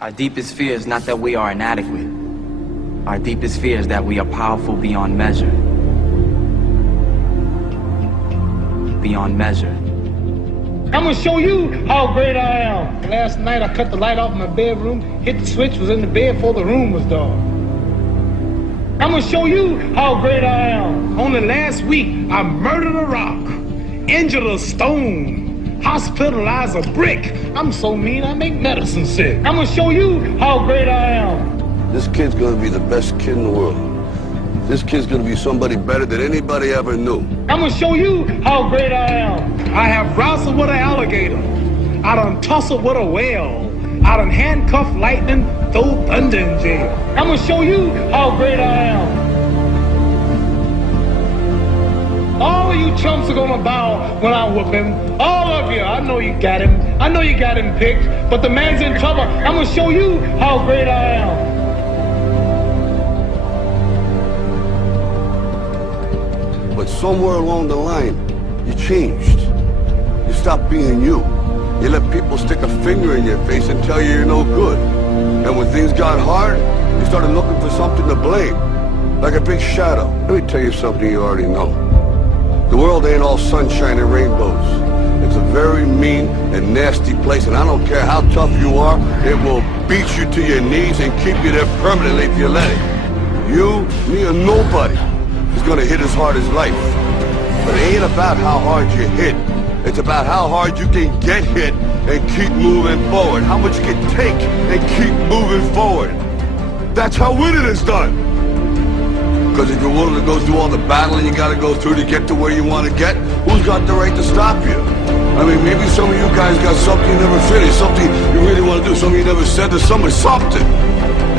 Our deepest fear is not that we are inadequate. Our deepest fear is that we are powerful beyond measure. Beyond measure. I'm gonna show you how great I am. Last night I cut the light off in my bedroom, hit the switch, was in the bed before the room was dark. I'm gonna show you how great I am. Only last week I murdered a rock, injured a stone, hospitalized a brick. I'm so mean I make medicine sick. I'm gonna show you how great I am. This kid's gonna be the best kid in the world. This kid's gonna be somebody better than anybody ever knew. I'm gonna show you how great I am. I have wrestled with an alligator. I done tussled with a whale. I done handcuffed lightning, throw thunder in jail. I'm gonna show you how great I am. All of you chumps are gonna bow when I whoop him. All of you. I know you got him. I know you got him picked, but the man's in trouble. I'm gonna show you how great I am. But somewhere along the line, you changed. You stopped being you. You let people stick a finger in your face and tell you you're no good. And when things got hard, you started looking for something to blame, like a big shadow. Let me tell you something you already know. The world ain't all sunshine and rainbows. It's a very mean and nasty place, and I don't care how tough you are, it will beat you to your knees and keep you there permanently if you let it. You, me, or nobody is gonna hit as hard as life. But it ain't about how hard you hit. It's about how hard you can get hit and keep moving forward. How much you can take and keep moving forward. That's how winning is done. Because if you're willing to go through all the battling you gotta go through to get to where you want to get, who's got the right to stop you? I mean, maybe some of you guys got something you never finished, something you really want to do, something you never said to somebody, something.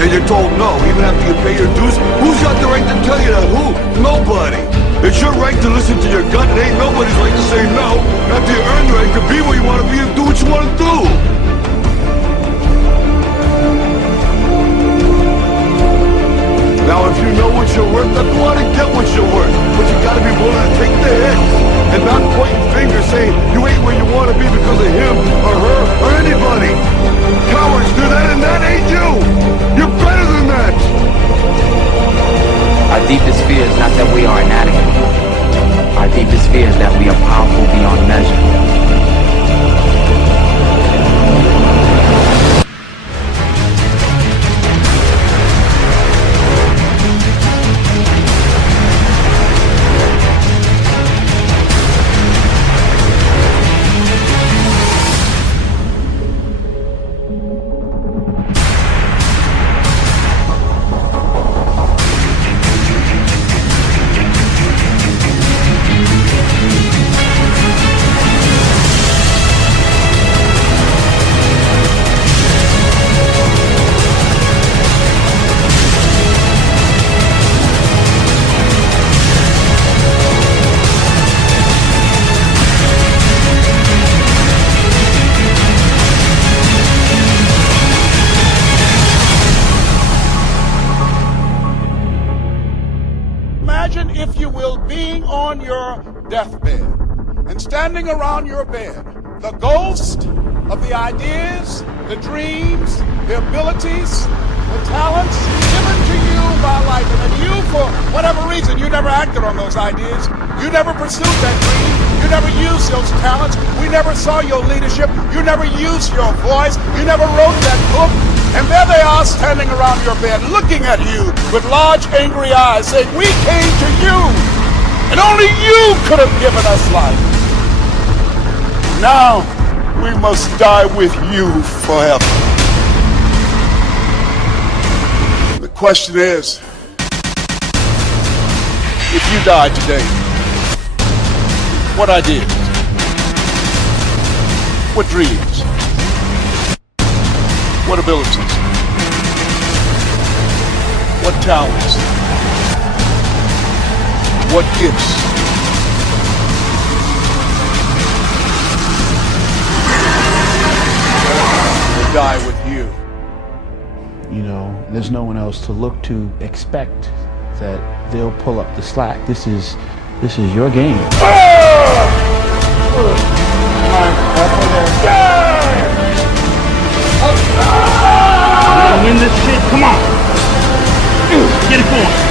And you're told no, even after you pay your dues. Who's got the right to tell you that? Who? Nobody. It's your right to listen to your gut. It ain't nobody's right to say no. After you earn the right to be where you want to be and do what you want to do. Now, if you know what you're worth, then go out and get what you're worth. But you gotta be willing to take the hits and not pointing fingers saying you ain't where you want to be because of him or her or anybody. Cowards do that, and that ain't you. You're better than that. Our deepest fear is not that we are inadequate. Our deepest fear is that we are powerful beyond measure. Imagine, if you will, being on your deathbed and standing around your bed, the ghost of the ideas, the dreams, the abilities, the talents given to you by life, and that you, for whatever reason, you never acted on those ideas, you never pursued that dream, you never used those talents, we never saw your leadership, you never used your voice, you never wrote that book. And there they are standing around your bed looking at you with large angry eyes saying, we came to you and only you could have given us life. Now we must die with you forever. The question is, if you died today, what ideas? What dreams? What abilities? What talents? What gifts? Will die with you. You know, there's no one else to look to. Expect that they'll pull up the slack. This is your game. Come on, up there. Yeah! win this shit. Come on. Get it going.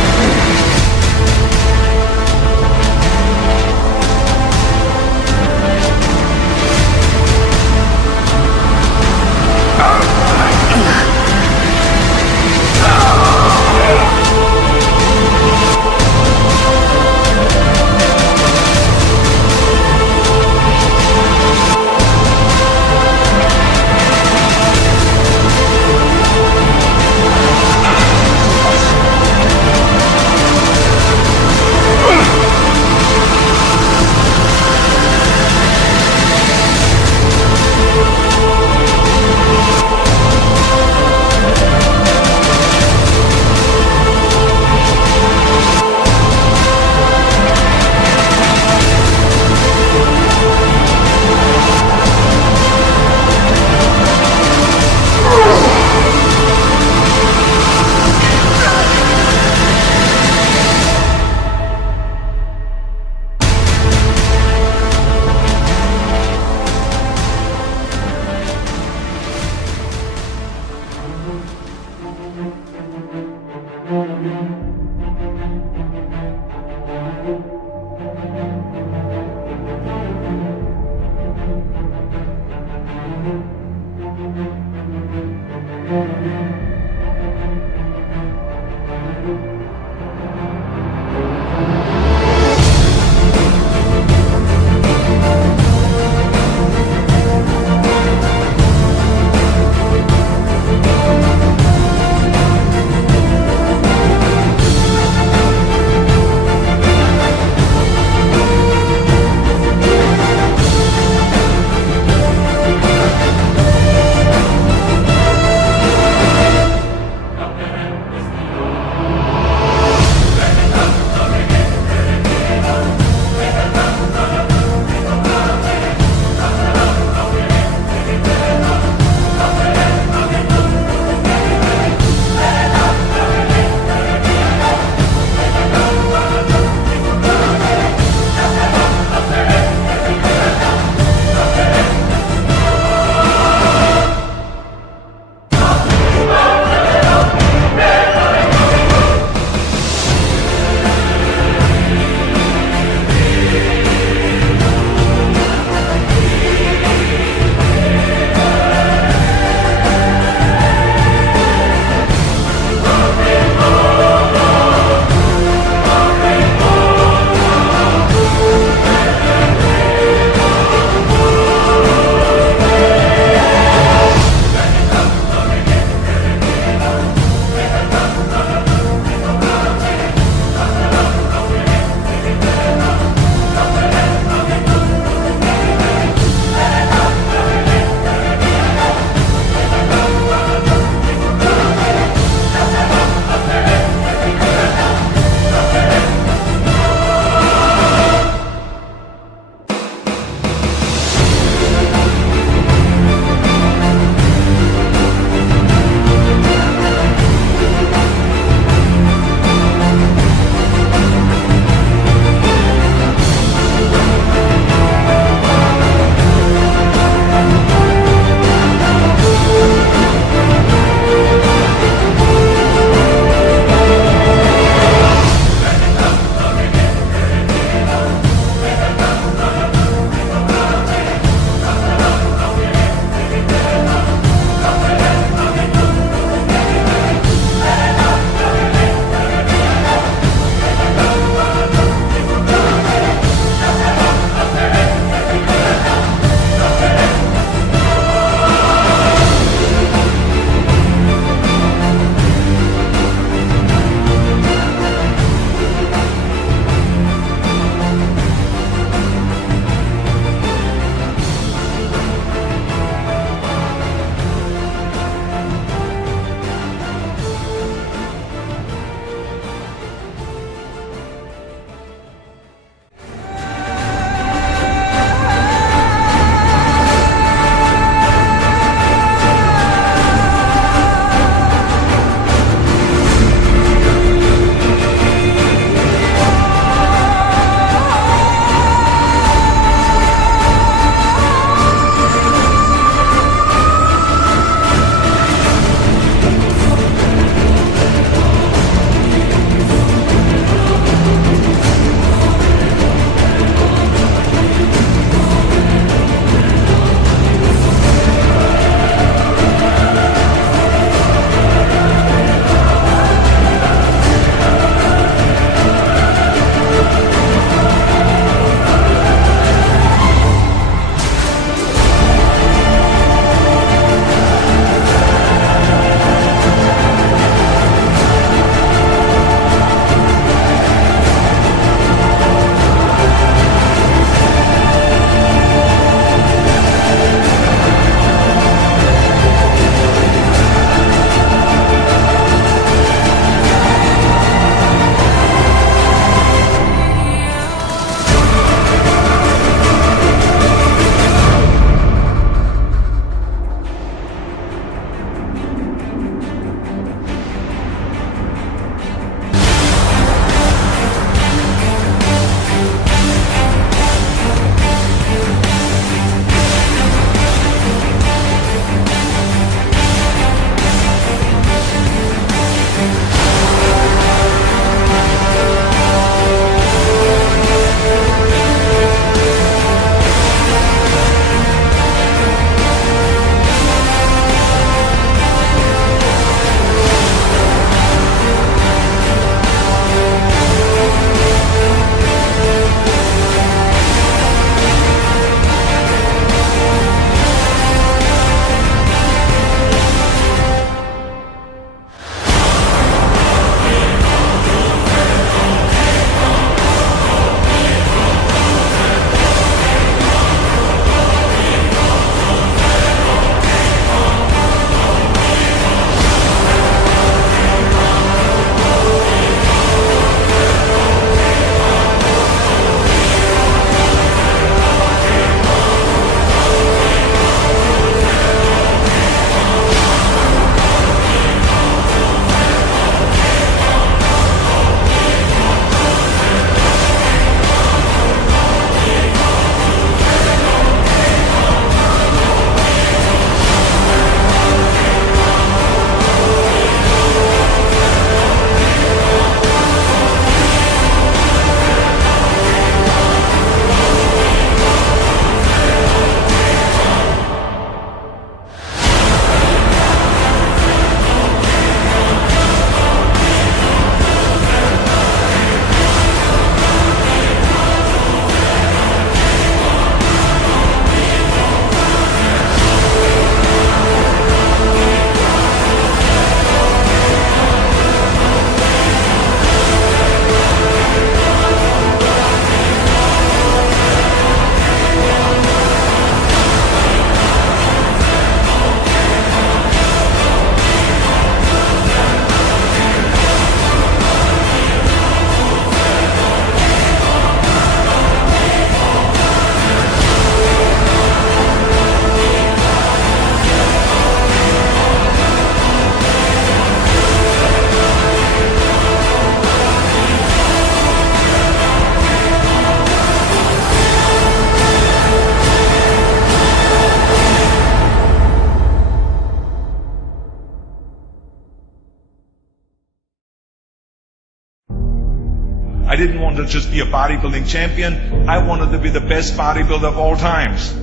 I didn't want to just be a bodybuilding champion. I wanted to be the best bodybuilder of all times.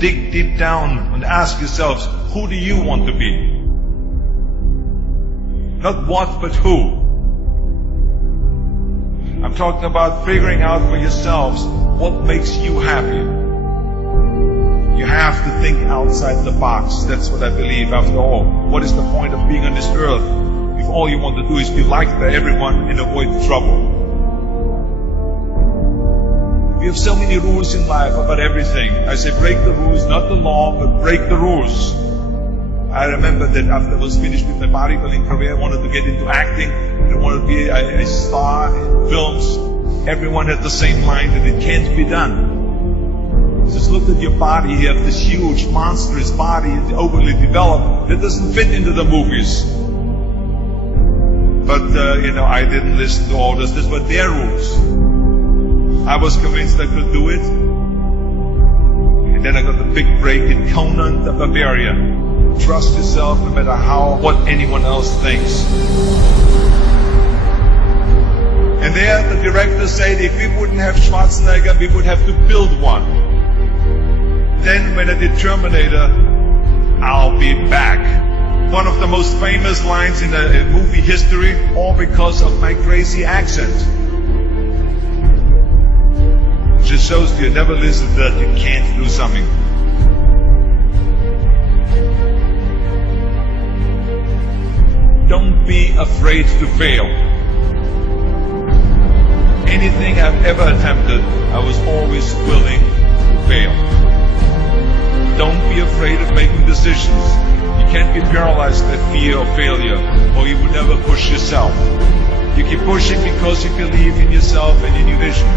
Dig deep down and ask yourselves, who do you want to be? Not what, but who. I'm talking about figuring out for yourselves what makes you happy. You have to think outside the box. That's what I believe after all. What is the point of being on this earth if all you want to do is be liked by everyone and avoid trouble? We have so many rules in life about everything. I say break the rules, not the law, but break the rules. I remember that after I was finished with my bodybuilding career, I wanted to get into acting. I wanted to be a star in films. Everyone had the same line that it can't be done. Just look at your body. You have this huge, monstrous body, overly developed, that doesn't fit into the movies. But, I didn't listen to orders. These were their rules. I was convinced I could do it. And then I got the big break in Conan the Barbarian. Trust yourself no matter what anyone else thinks. And there the director said if we wouldn't have Schwarzenegger, we would have to build one. Then when I did Terminator, I'll be back. One of the most famous lines in movie history, all because of my crazy accent. Just shows you never listen to that you can't do something. Don't be afraid to fail. Anything I've ever attempted, I was always willing to fail. Don't be afraid of making decisions. You can't be paralyzed by fear of failure, or you will never push yourself. You keep pushing because you believe in yourself and in your vision.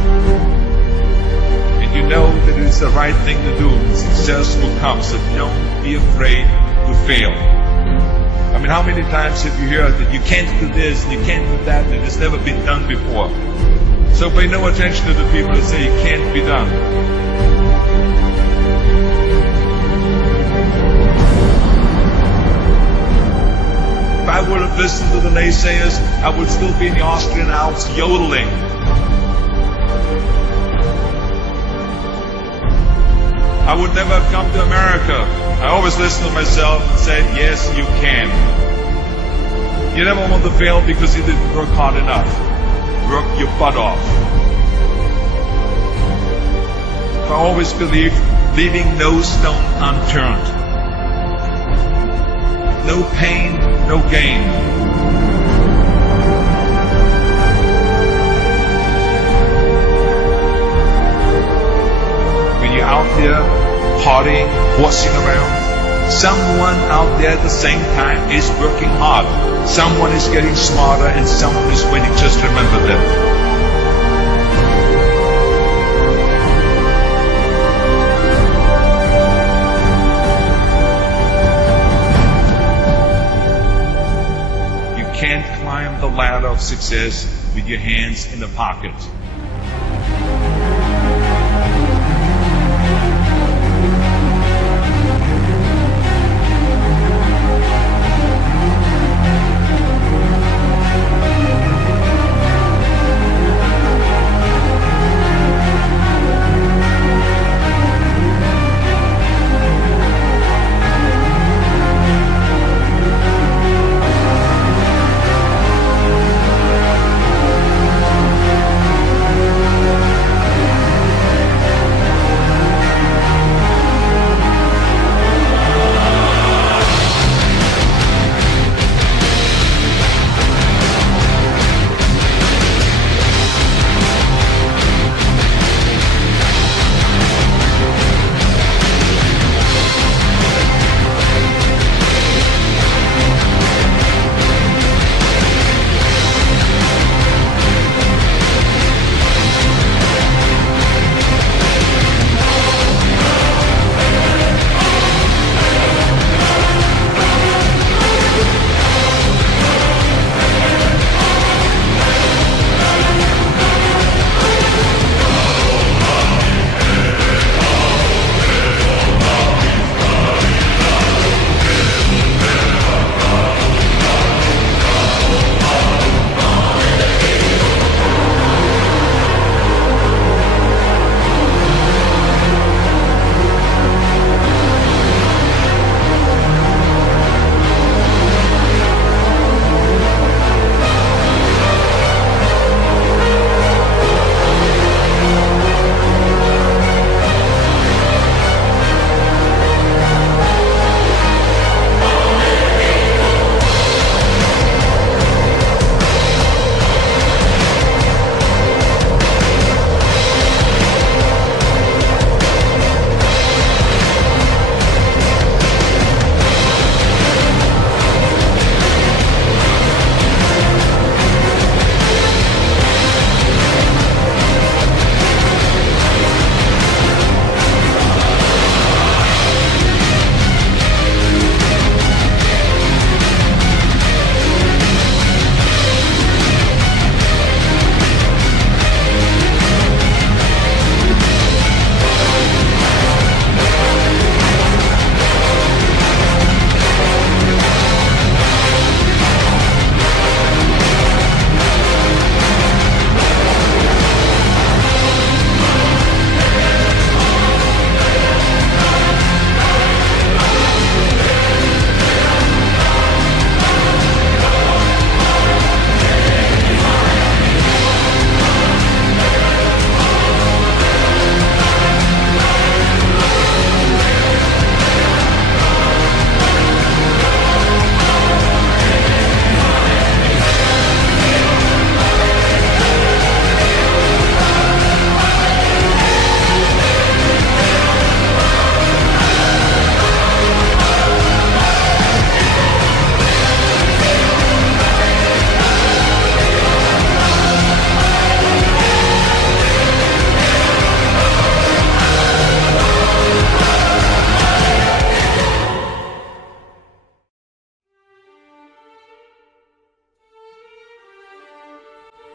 And you know that it's the right thing to do. Success will come, so don't be afraid to fail. I mean, how many times have you heard that you can't do this, and you can't do that, and it's never been done before? So pay no attention to the people that say it can't be done. If I would have listened to the naysayers, I would still be in the Austrian Alps yodeling. I would never have come to America. I always listened to myself and said, yes, you can. You never want to fail because you didn't work hard enough. Work your butt off. I always believed leaving no stone unturned. No pain, no gain. When you're out there partying, horsing around, someone out there at the same time is working hard. Someone is getting smarter and someone is winning. Just remember that. You can't climb the ladder of success with your hands in the pocket.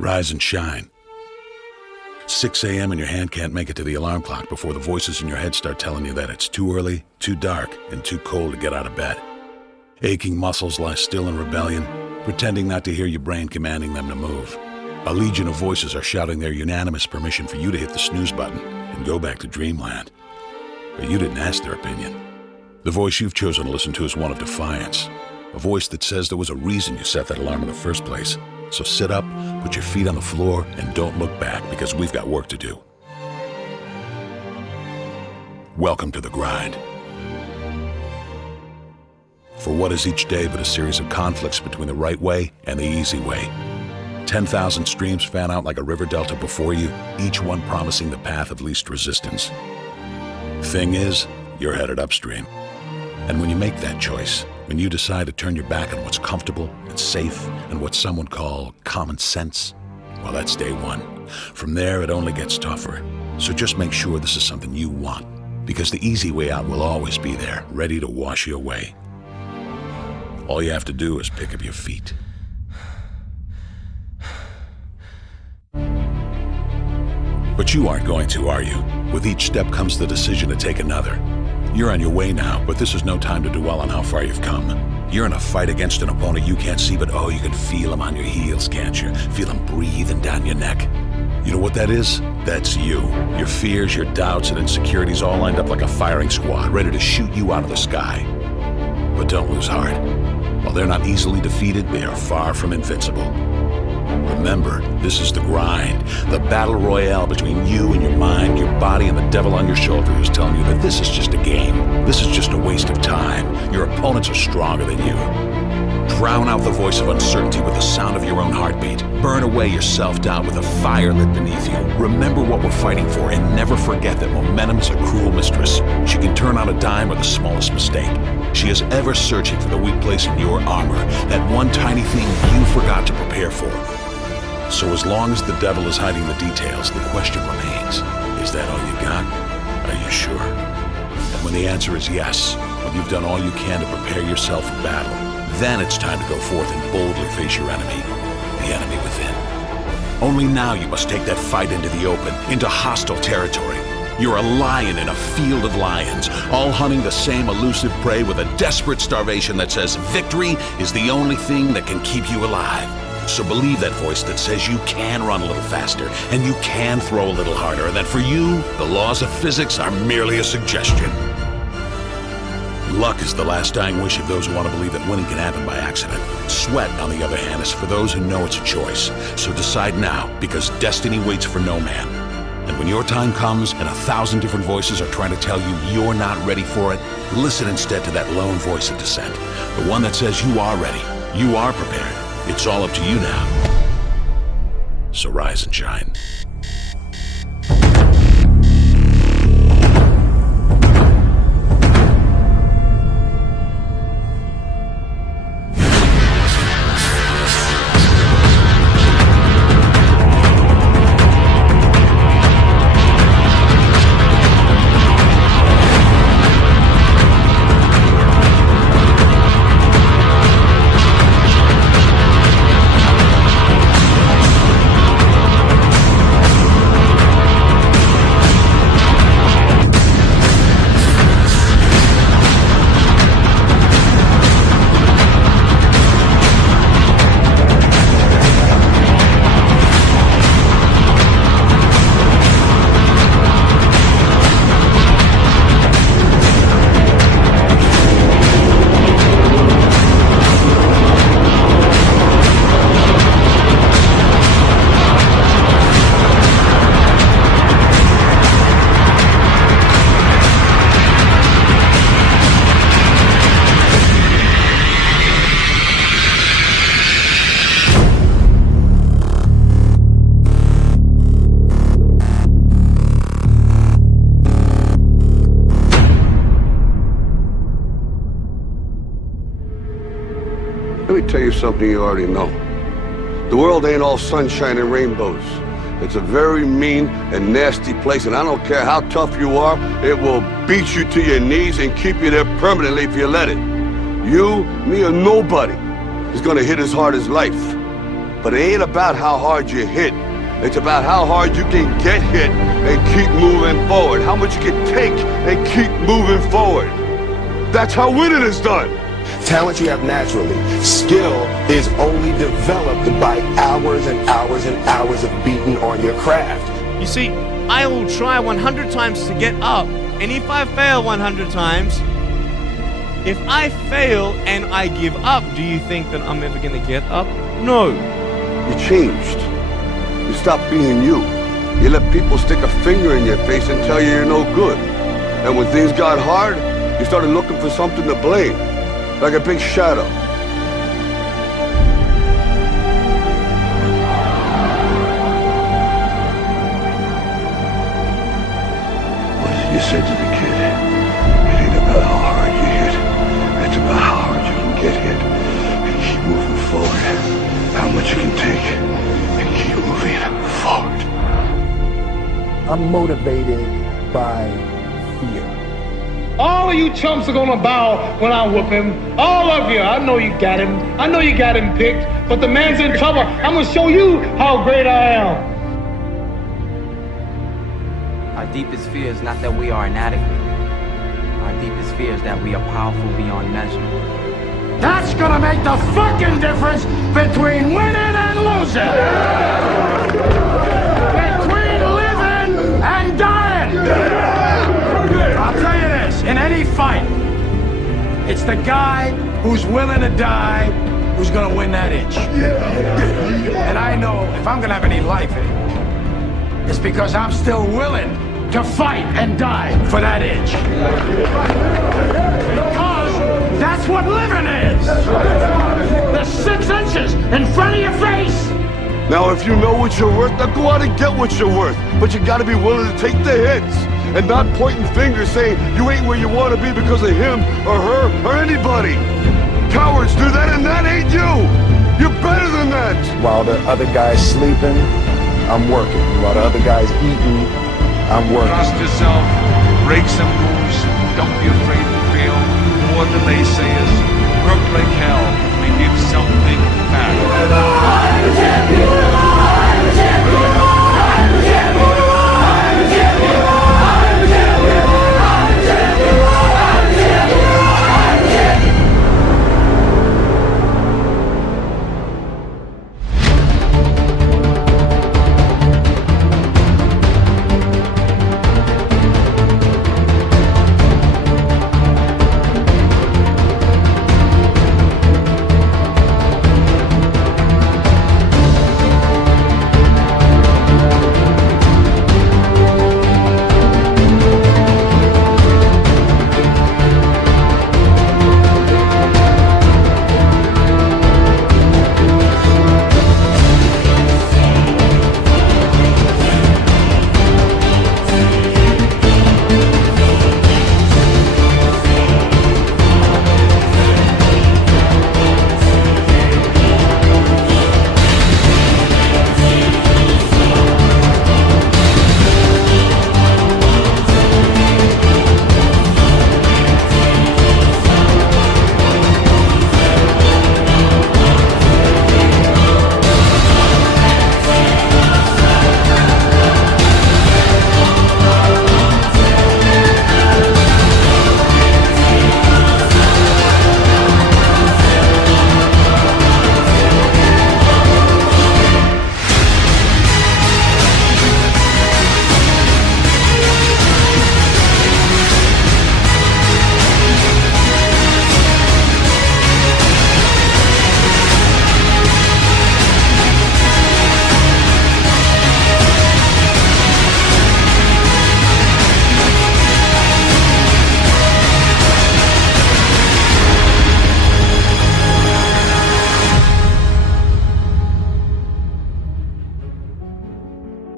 Rise and shine. 6 a.m. and your hand can't make it to the alarm clock before the voices in your head start telling you that it's too early, too dark, and too cold to get out of bed. Aching muscles lie still in rebellion, pretending not to hear your brain commanding them to move. A legion of voices are shouting their unanimous permission for you to hit the snooze button and go back to dreamland. But you didn't ask their opinion. The voice you've chosen to listen to is one of defiance. A voice that says there was a reason you set that alarm in the first place. So sit up, put your feet on the floor, and don't look back, because we've got work to do. Welcome to the grind. For what is each day but a series of conflicts between the right way and the easy way? 10,000 streams fan out like a river delta before you, each one promising the path of least resistance. Thing is, you're headed upstream. And when you make that choice, when you decide to turn your back on what's comfortable and safe and what some would call common sense, well, that's day one. From there, it only gets tougher. So just make sure this is something you want, because the easy way out will always be there, ready to wash you away. All you have to do is pick up your feet. But you aren't going to, are you? With each step comes the decision to take another. You're on your way now, but this is no time to dwell on how far you've come. You're in a fight against an opponent you can't see, but oh, you can feel him on your heels, can't you? Feel him breathing down your neck. You know what that is? That's you. Your fears, your doubts, and insecurities all lined up like a firing squad, ready to shoot you out of the sky. But don't lose heart. While they're not easily defeated, they are far from invincible. Remember, this is the grind, the battle royale between you and your mind, your body, and the devil on your shoulder who's telling you that this is just a game. This is just a waste of time. Your opponents are stronger than you. Drown out the voice of uncertainty with the sound of your own heartbeat. Burn away your self-doubt with a fire lit beneath you. Remember what we're fighting for, and never forget that momentum is a cruel mistress. She can turn on a dime or the smallest mistake. She is ever searching for the weak place in your armor, that one tiny thing you forgot to prepare for. So as long as the devil is hiding the details, the question remains, is that all you got? Are you sure? And when the answer is yes, when you've done all you can to prepare yourself for battle, then it's time to go forth and boldly face your enemy, the enemy within. Only now you must take that fight into the open, into hostile territory. You're a lion in a field of lions, all hunting the same elusive prey with a desperate starvation that says victory is the only thing that can keep you alive. So believe that voice that says you can run a little faster, and you can throw a little harder, and that for you, the laws of physics are merely a suggestion. Luck is the last dying wish of those who want to believe that winning can happen by accident. Sweat, on the other hand, is for those who know it's a choice. So decide now, because destiny waits for no man. And when your time comes and 1,000 different voices are trying to tell you you're not ready for it, listen instead to that lone voice of dissent. The one that says you are ready, you are prepared. It's all up to you now. So rise and shine. Let me tell you something you already know. The world ain't all sunshine and rainbows. It's a very mean and nasty place, and I don't care how tough you are, it will beat you to your knees and keep you there permanently if you let it. You, me, or nobody is gonna hit as hard as life. But it ain't about how hard you hit. It's about how hard you can get hit and keep moving forward. How much you can take and keep moving forward. That's how winning is done. Talent you have naturally. Skill is only developed by hours and hours and hours of beating on your craft. You see, I will try 100 times to get up, and if I fail 100 times, if I fail and I give up, do you think that I'm ever going to get up? No. You changed. You stopped being you. You let people stick a finger in your face and tell you you're no good. And when things got hard, you started looking for something to blame, like a big shadow. What you said to the kid, it ain't about how hard you hit. It's about how hard you can get hit and keep moving forward. How much you can take and keep moving forward. I'm motivated by fear. All of you chumps are gonna bow when I whoop him. All of you. I know you got him. I know you got him picked. But the man's in trouble. I'm gonna show you how great I am. Our deepest fear is not that we are inadequate. Our deepest fear is that we are powerful beyond measure. That's gonna make the fucking difference between winning and losing. Between living and dying. I'll tell you this, in any fight, it's the guy who's willing to die who's gonna win that inch. And I know if I'm gonna have any life in it, it's because I'm still willing to fight and die for that inch. Because that's what living is. The 6 inches in front of your face. Now, if you know what you're worth, now go out and get what you're worth. But you gotta be willing to take the hits and not pointing fingers saying you ain't where you want to be because of him or her or anybody. Cowards do that, and that ain't you. You're better than that. While the other guy's sleeping, I'm working. While the other guy's eating, I'm working. Trust yourself, break some rules, don't be afraid to fail. More than naysayers, work like hell, and give something back.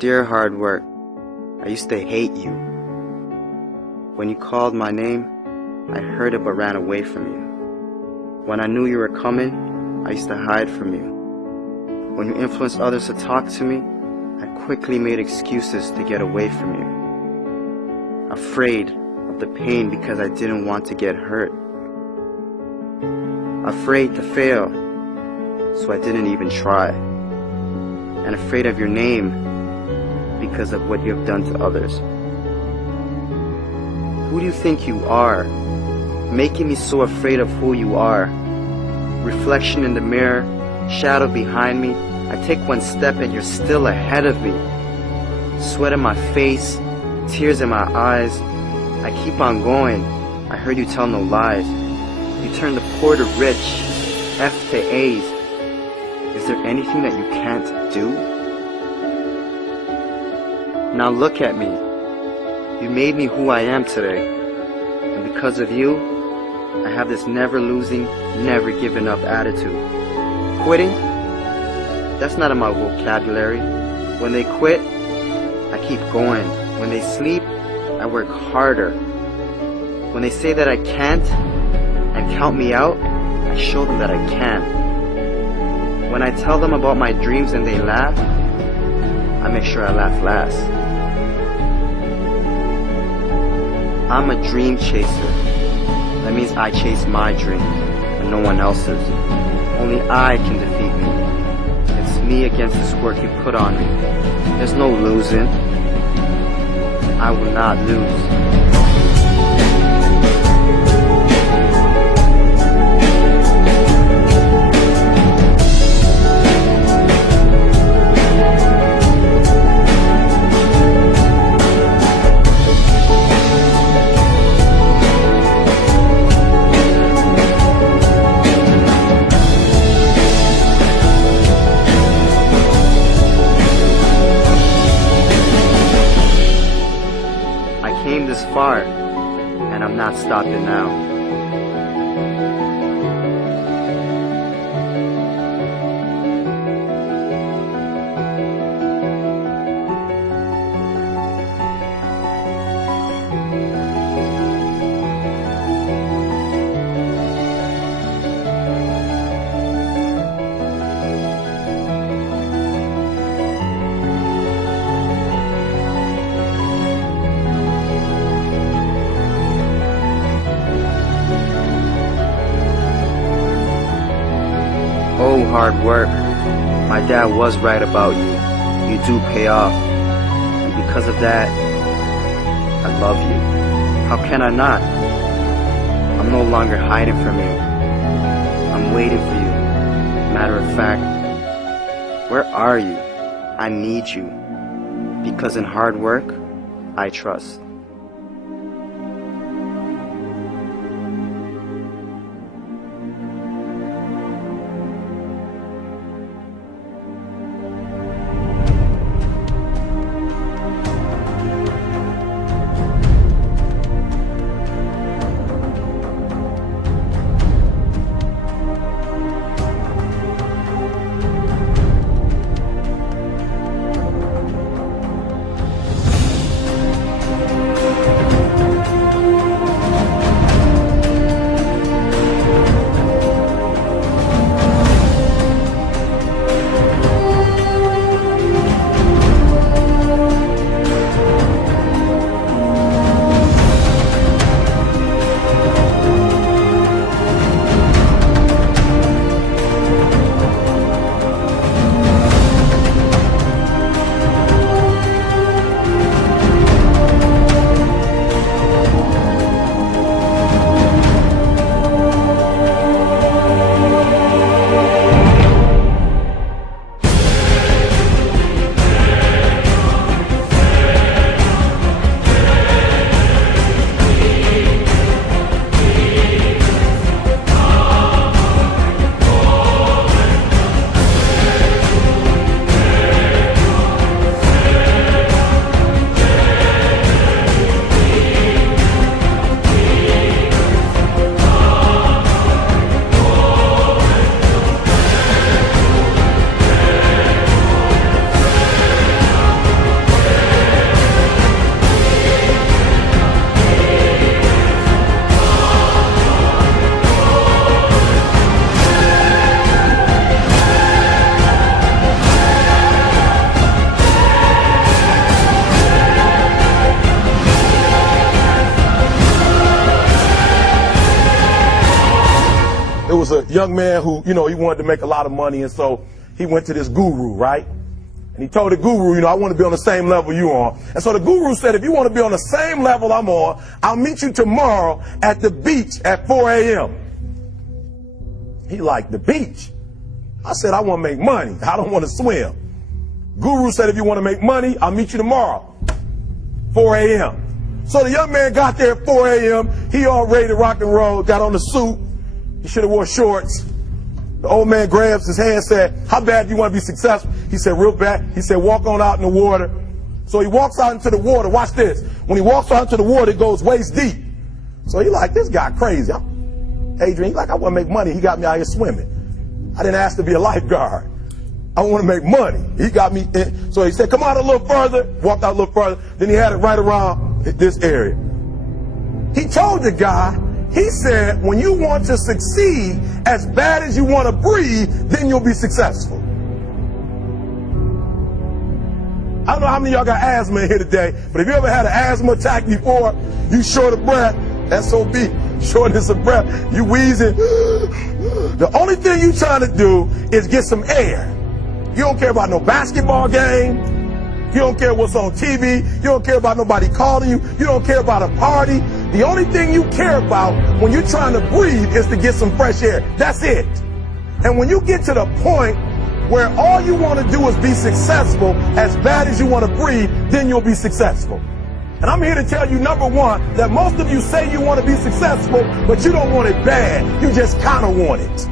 Dear hard work, I used to hate you. When you called my name, I heard it but ran away from you. When I knew you were coming, I used to hide from you. When you influenced others to talk to me, I quickly made excuses to get away from you. Afraid of the pain because I didn't want to get hurt. Afraid to fail, so I didn't even try. and afraid of your name because of what you have done to others. Who do you think you are, making me so afraid of who you are? Reflection in the mirror, shadow behind me. I take one step and you're still ahead of me. Sweat in my face, tears in my eyes. I keep on going. I heard you tell no lies. You turn the poor to rich, F to A's. Is there anything that you can't do? Now look at me. You made me who I am today. And because of you, I have this never losing, never giving up attitude. Quitting? That's not in my vocabulary. When they quit, I keep going. When they sleep, I work harder. When they say that I can't and count me out, I show them that I can. When I tell them about my dreams and they laugh, I make sure I laugh last. I'm a dream chaser. That means I chase my dream and no one else's. Only I can defeat me. It's me against this work you put on me. There's no losing. I will not lose. Far, and I'm not stopping now. Oh, hard work. My dad was right about you. You do pay off. And because of that, I love you. How can I not? I'm no longer hiding from you. I'm waiting for you. Matter of fact, where are you? I need you. Because in hard work, I trust. It was a young man who, he wanted to make a lot of money, and so he went to this guru, right? And he told the guru, you know, I want to be on the same level you on. And so the guru said, if you want to be on the same level I'm on, I'll meet you tomorrow at the beach at 4 a.m. He like, the beach? I said, I want to make money. I don't want to swim. Guru said, if you want to make money, I'll meet you tomorrow, 4 a.m. So the young man got there at 4 a.m. He all ready to rock and roll, got on the suit. He should have wore shorts. The old man grabs his hand and said, how bad do you want to be successful? He said, real bad. He said, walk on out in the water. So he walks out into the water. Watch this. When he walks out into the water, it goes waist deep. So he like, this guy crazy. Adrian, he like, I want to make money. He got me out here swimming. I didn't ask to be a lifeguard. I want to make money. He got me in. So he said, come out a little further. Walked out a little further. Then he had it right around this area. He told the guy, he said, when you want to succeed as bad as you want to breathe, then you'll be successful. I don't know how many of y'all got asthma in here today, but if you ever had an asthma attack before, you short of breath, SOB, shortness of breath, you wheezing. The only thing you trying to do is get some air. You don't care about no basketball game. You don't care what's on TV. You don't care about nobody calling you. You don't care about a party. The only thing you care about when you're trying to breathe is to get some fresh air. That's it. And when you get to the point where all you want to do is be successful as bad as you want to breathe, then you'll be successful. And I'm here to tell you, number one, that most of you say you want to be successful, but you don't want it bad. You just kind of want it.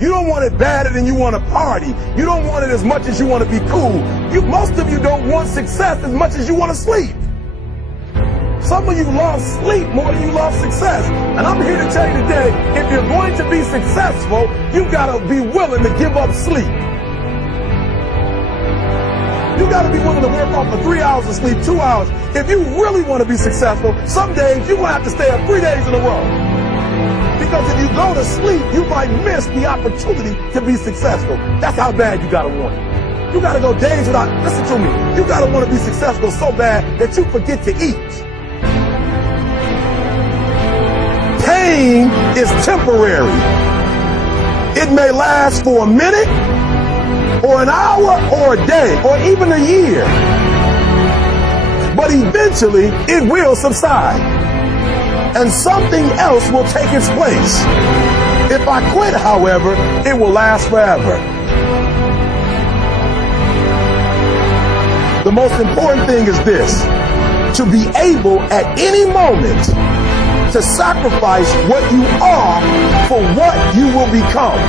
You don't want it badder than you want to party. You don't want it as much as you want to be cool. Most of you don't want success as much as you want to sleep. Some of you love sleep more than you love success. And I'm here to tell you today, if you're going to be successful, you got to be willing to give up sleep. You got to be willing to work off for 3 hours of sleep, 2 hours. If you really want to be successful, some days you're going to have to stay up 3 days in a row. Because if you go to sleep, you might miss the opportunity to be successful. That's how bad you got to want it. You got to go days without, listen to me, you got to want to be successful so bad that you forget to eat. Pain is temporary. It may last for a minute, or an hour, or a day, or even a year. But eventually, it will subside. And something else will take its place. If I quit, however, it will last forever. The most important thing is this: to be able at any moment to sacrifice what you are for what you will become.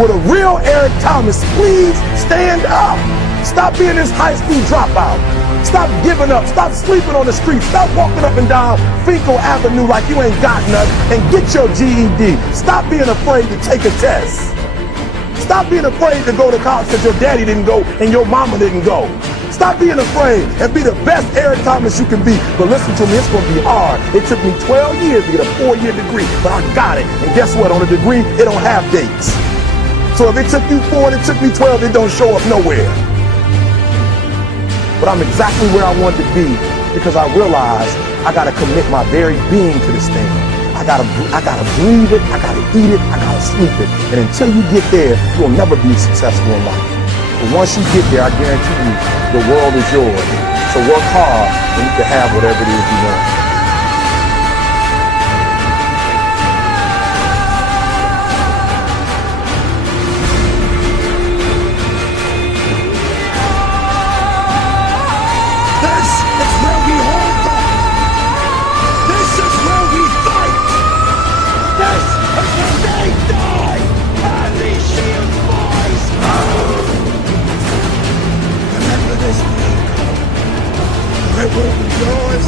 With a real Eric Thomas, please stand up. Stop being this high school dropout. Stop giving up. Stop sleeping on the street. Stop walking up and down Finkel Avenue like you ain't got nothing, and get your GED. Stop being afraid to take a test. Stop being afraid to go to college because your daddy didn't go and your mama didn't go. Stop being afraid and be the best Eric Thomas you can be. But listen to me, it's going to be hard. It took me 12 years to get a 4-year degree, but I got it. And guess what? On a degree, it don't have dates. So if it took you 4 and it took me 12, it don't show up nowhere. But I'm exactly where I wanted to be because I realized I got to commit my very being to this thing. I gotta breathe it, I gotta eat it, I gotta sleep it. And until you get there, you'll never be successful in life. But once you get there, I guarantee you, the world is yours. So work hard and you can have whatever it is you want. It will be yours.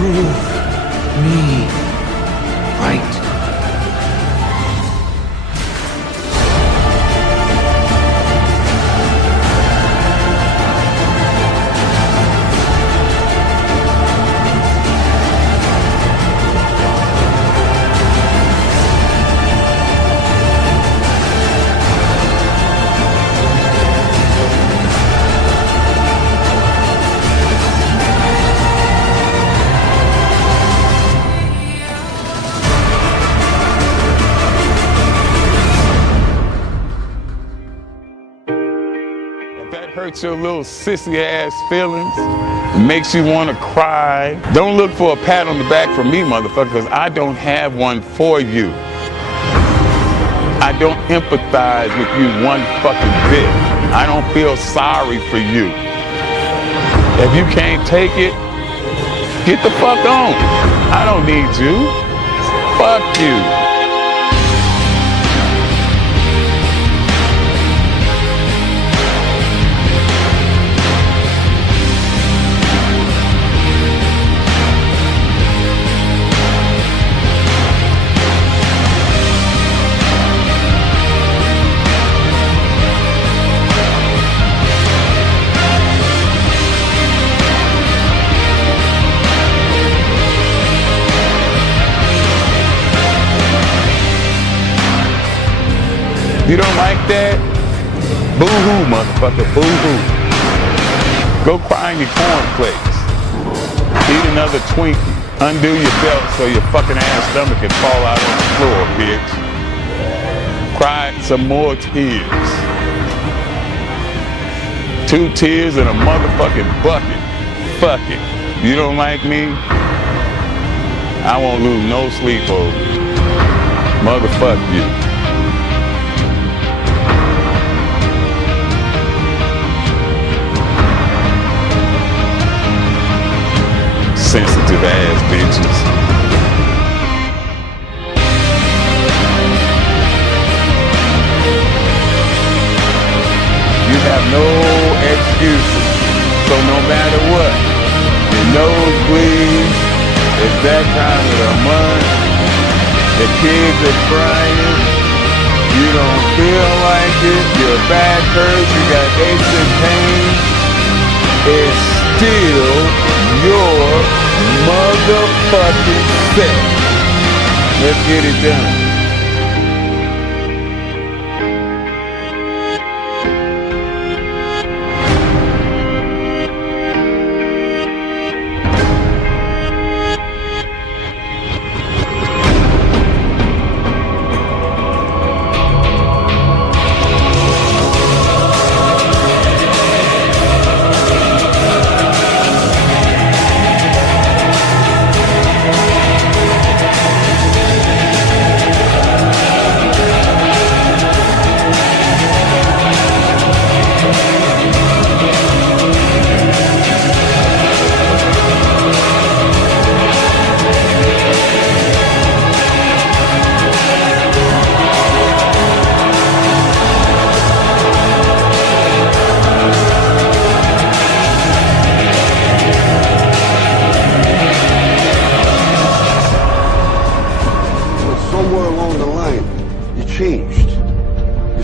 Prove me right. Hurts your little sissy ass feelings, it makes you want to cry. Don't look for a pat on the back from me, motherfucker, because I don't have one for you. I don't empathize with you one fucking bit. I don't feel sorry for you. If you can't take it, get the fuck on. I don't need you. Fuck you. You don't like that? Boo-hoo, motherfucker, boo-hoo. Go cry in your cornflakes. Eat another Twinkie. Undo your belt so your fucking ass stomach can fall out on the floor, bitch. Cry some more tears. 2 tears in a motherfucking bucket. Fuck it. You don't like me? I won't lose no sleep over you. Motherfuck you. Sensitive ass bitches. You have no excuses. So no matter what, your nose bleeds, it's that time of the month, the kids are crying, you don't feel like it, your back hurts, you got aches and pains, it's still your motherfucking set. Let's get it done.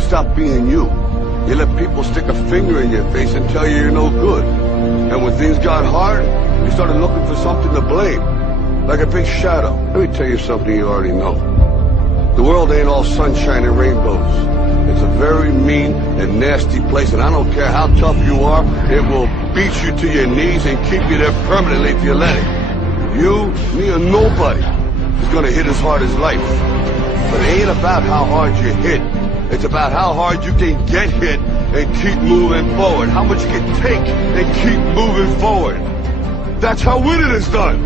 Stop being you. You let people stick a finger in your face and tell you you're no good. And when things got hard, you started looking for something to blame. Like a big shadow. Let me tell you something you already know. The world ain't all sunshine and rainbows. It's a very mean and nasty place, and I don't care how tough you are, it will beat you to your knees and keep you there permanently if you let it. You, me, or nobody is gonna hit as hard as life. But it ain't about how hard you hit. It's about how hard you can get hit and keep moving forward. How much you can take and keep moving forward. That's how winning is done.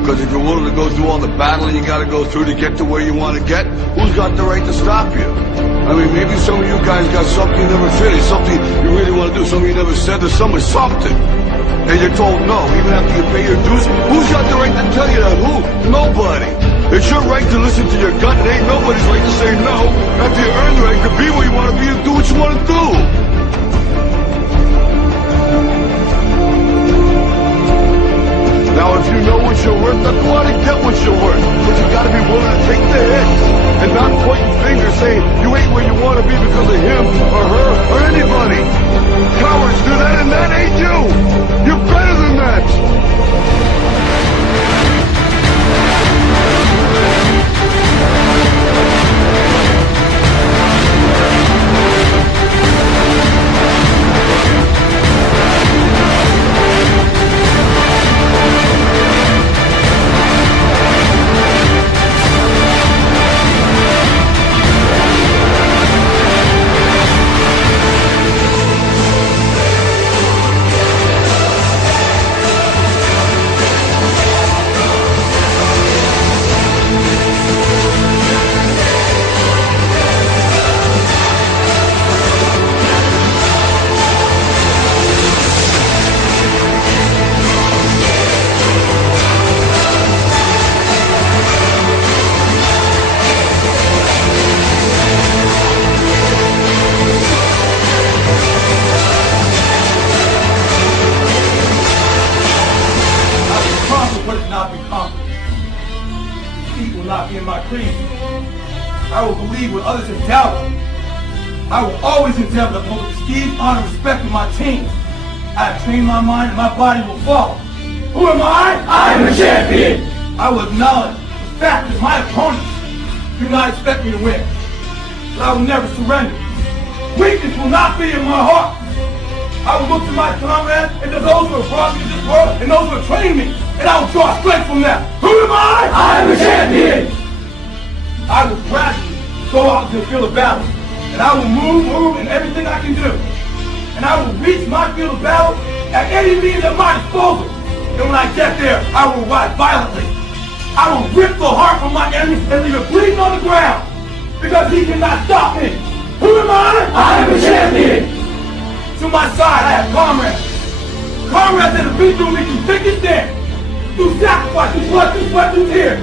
Because if you're willing to go through all the battling you gotta go through to get to where you want to get, who's got the right to stop you? I mean, maybe some of you guys got something you never finished, something you really want to do, something you never said to someone, something. And you're told no, even after you pay your dues. Who's got the right to tell you that? Who? Nobody. It's your right to listen to your gut. It ain't nobody's right to say no. After you earn the right to be where you want to be and do what you want to do. Now, if you say you ain't where you want to be because of him or her or anybody. Cowards do that, and that ain't you. You're better than that. I will believe what others have doubted. I will always endeavor to uphold the esteem, honor, and respect of my team. I have trained my mind and my body will follow. Who am I? I am a champion! I will acknowledge the fact that my opponents do not expect me to win. But I will never surrender. Weakness will not be in my heart. I will look to my comrades and to those who have brought me to this world and those who have trained me, and I will draw strength from them. Who am I? I am a champion! I will gradually go out to the field of battle, and I will move in everything I can do. And I will reach my field of battle at any means at my disposal. And when I get there, I will ride violently. I will rip the heart from my enemy and leave it bleeding on the ground, because he cannot stop me. Who am I? I am a champion! To my side, I have comrades. Comrades that have been through me through thick and thin, through sacrifice, through blood, through sweat, through tears.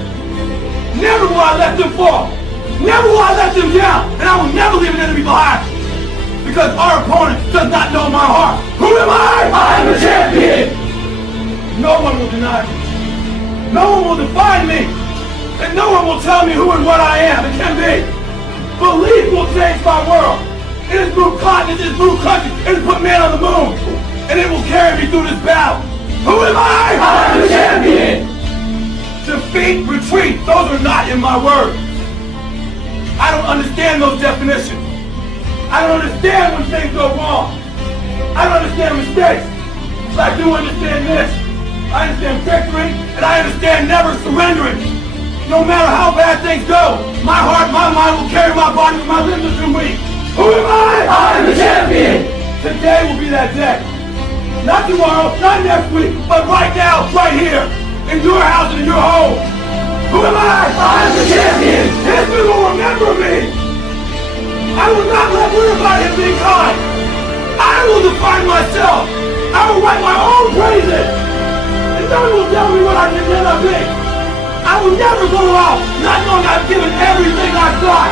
Never will I let them fall. Never will I let them down. And I will never leave an enemy behind. Because our opponent does not know my heart. Who am I? I am a champion! No one will deny me. No one will define me. And no one will tell me who and what I am and can be. Belief will change my world. It has moved continents, it has moved countries, it has put man on the moon. And it will carry me through this battle. Who am I? I am a champion! Defeat, retreat, those are not in my words. I don't understand those definitions. I don't understand when things go wrong. I don't understand mistakes. But I do understand this. I understand victory, and I understand never surrendering. No matter how bad things go, my heart, my mind will carry my body when my limbs are too weak. Who am I? I am the champion! Today will be that day. Not tomorrow, not next week, but right now, right here. In your house and in your home. Who am I? I am the champion! History will remember me! I will not let everybody be kind! I will define myself! I will write my own praises! And no one will tell me what I can never be! I will never go out not knowing I've given everything I've got!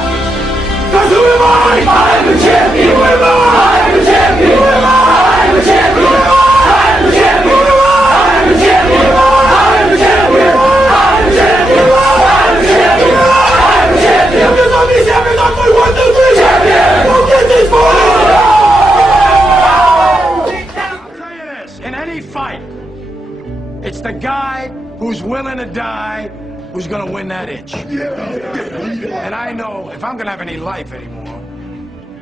Because who am I? I am the champion! Who am I? I am the champion! Who am I? I am the champion! Who am I? I am the champion! Who am I? I am the champion! It's the guy who's willing to die who's gonna win that inch. And I know if I'm gonna have any life anymore,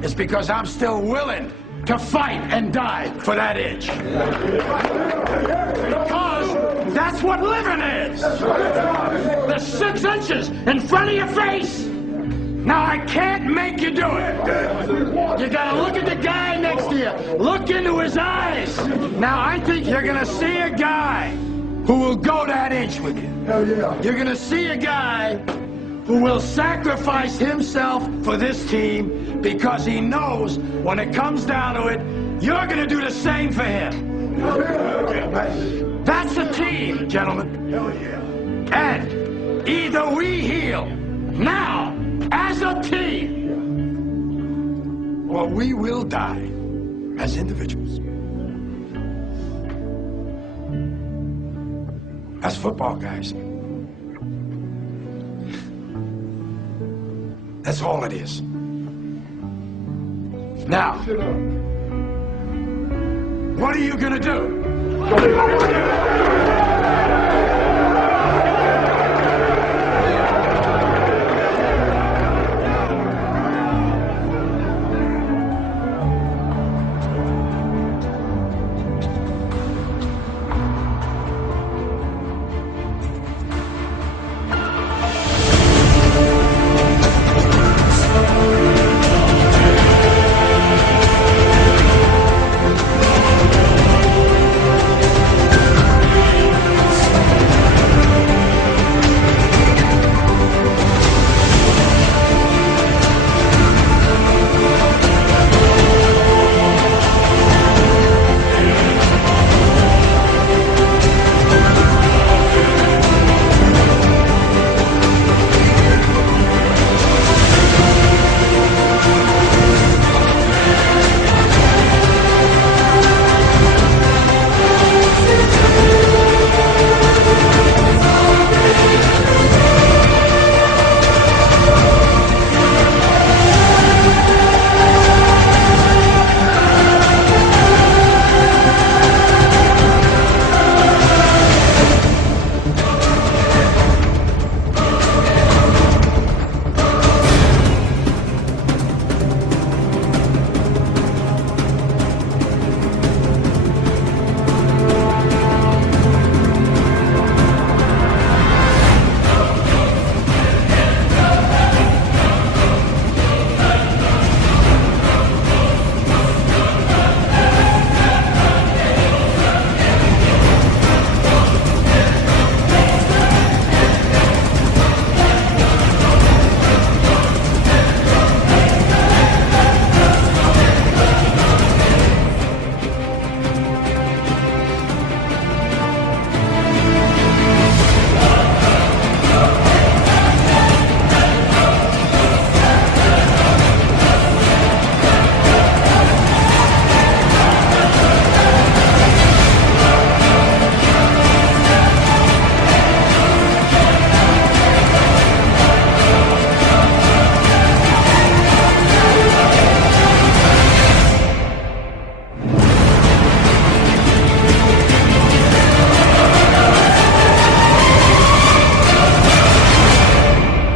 it's because I'm still willing to fight and die for that inch. Because that's what living is. The 6 inches in front of your face. Now I can't make you do it. You gotta look at the guy next to you. Look into his eyes. Now I think you're gonna see a guy who will go that inch with you. You're gonna see a guy who will sacrifice himself for this team because he knows when it comes down to it, you're gonna do the same for him. That's a team, gentlemen. And either we heal now as a team, or we will die as individuals. That's football, guys. That's all it is. Now, what are you gonna do?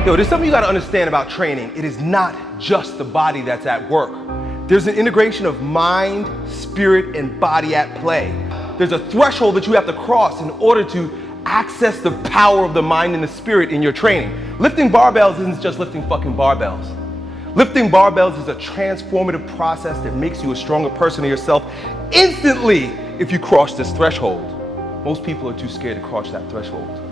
Yo, there's something you gotta understand about training. It is not just the body that's at work. There's an integration of mind, spirit, and body at play. There's a threshold that you have to cross in order to access the power of the mind and the spirit in your training. Lifting barbells isn't just lifting fucking barbells. Lifting barbells is a transformative process that makes you a stronger person of yourself instantly if you cross this threshold. Most people are too scared to cross that threshold.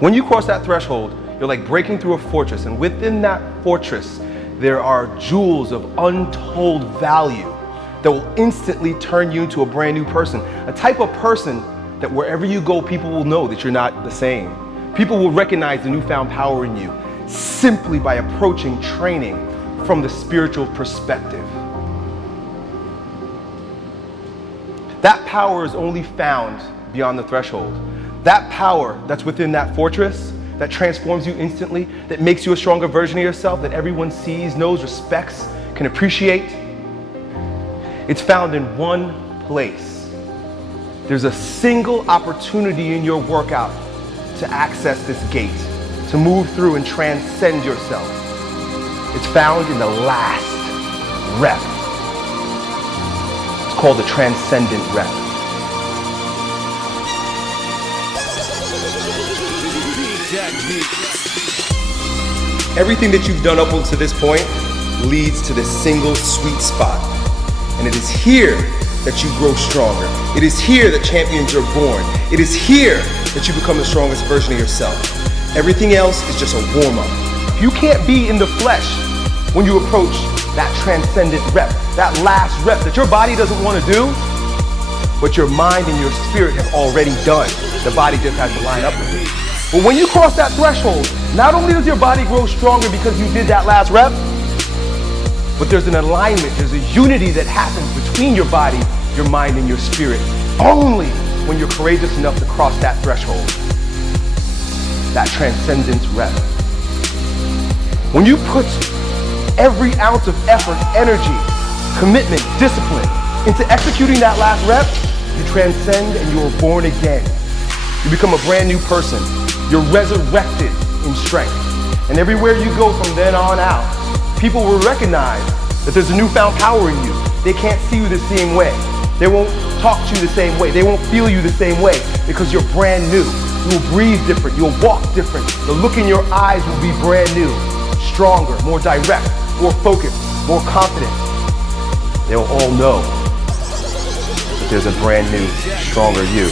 When you cross that threshold, you're like breaking through a fortress, and within that fortress, there are jewels of untold value that will instantly turn you into a brand new person. A type of person that wherever you go, people will know that you're not the same. People will recognize the newfound power in you simply by approaching training from the spiritual perspective. That power is only found beyond the threshold. That power that's within that fortress, that transforms you instantly, that makes you a stronger version of yourself, that everyone sees, knows, respects, can appreciate, it's found in one place. There's a single opportunity in your workout to access this gate, to move through and transcend yourself. It's found in the last rep. It's called the transcendent rep. Everything that you've done up until this point leads to this single sweet spot. And it is here that you grow stronger. It is here that champions are born. It is here that you become the strongest version of yourself. Everything else is just a warm-up. You can't be in the flesh when you approach that transcendent rep, that last rep that your body doesn't want to do, but your mind and your spirit have already done. The body just has to line up with it. But when you cross that threshold, not only does your body grow stronger because you did that last rep, but there's an alignment, there's a unity that happens between your body, your mind, and your spirit, only when you're courageous enough to cross that threshold, that transcendence rep. When you put every ounce of effort, energy, commitment, discipline into executing that last rep, you transcend and you are born again. You become a brand new person. You're resurrected in strength. And everywhere you go from then on out, people will recognize that there's a newfound power in you. They can't see you the same way. They won't talk to you the same way. They won't feel you the same way because you're brand new. You'll breathe different. You'll walk different. The look in your eyes will be brand new, stronger, more direct, more focused, more confident. They'll all know that there's a brand new, stronger you.